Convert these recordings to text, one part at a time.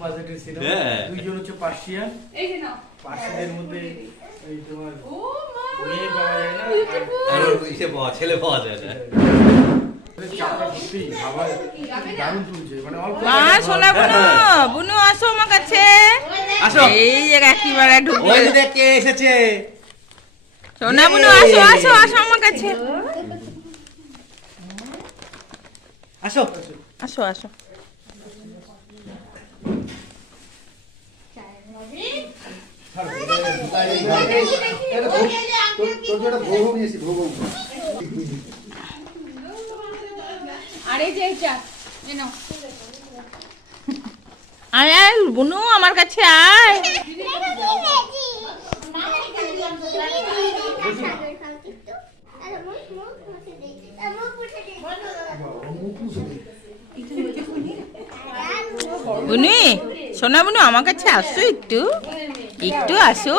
বাজেটের সিনেমা দুইজন হচ্ছে পার্সিয়ান এই যে নাও পার্সিয়ানের মধ্যে এই তোমার ও মা মেয়ে পাওয়া যায় না আর ইসে পাওয়া ছেলে পাওয়া যায় না চাপটা সত্যি বাবা দারুণ তুলছে মানে অল্প মা সোনা বুনু আসো আমার কাছে আসো এই যে একেবারে ঢুকে ওই দেখে এসেছে সোনা বুনু আসো আসো আসো আমার কাছে আসো আসো আসো আরে যে চা এনো আয় আয় বুনু আমার কাছে আয় বুনি সোনা বুনু আমার কাছে আসো একটু একটু আসো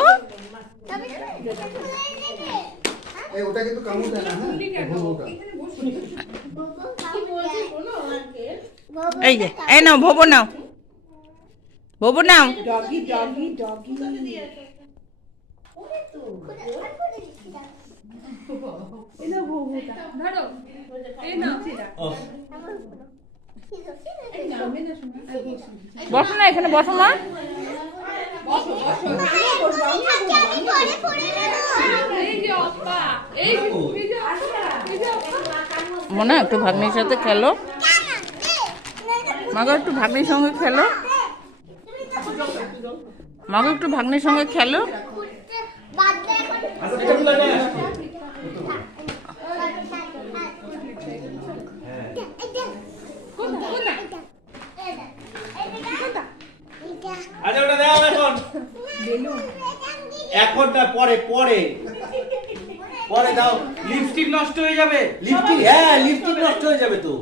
ওটা কিন্তু কামড় দেয় না এই যে এই নাও ভোবো নাও ভোবো নাও ডগি ডগি ডগি এনো ভোবুটা ধরো এই নাও বসো না এখানে বসো মা মনে একটু ভাগ্নির সাথে খেলো মাগো একটু ভাগ্নির সঙ্গে খেলো মাগো একটু ভাগ্নির সঙ্গে খেলো আচ্ছা ওটা দাও এখন এখনটা পরে পরে পরে দাও লিপস্টিক নষ্ট হয়ে যাবে লিপস্টিক হ্যাঁ লিপস্টিক নষ্ট হয়ে যাবে তো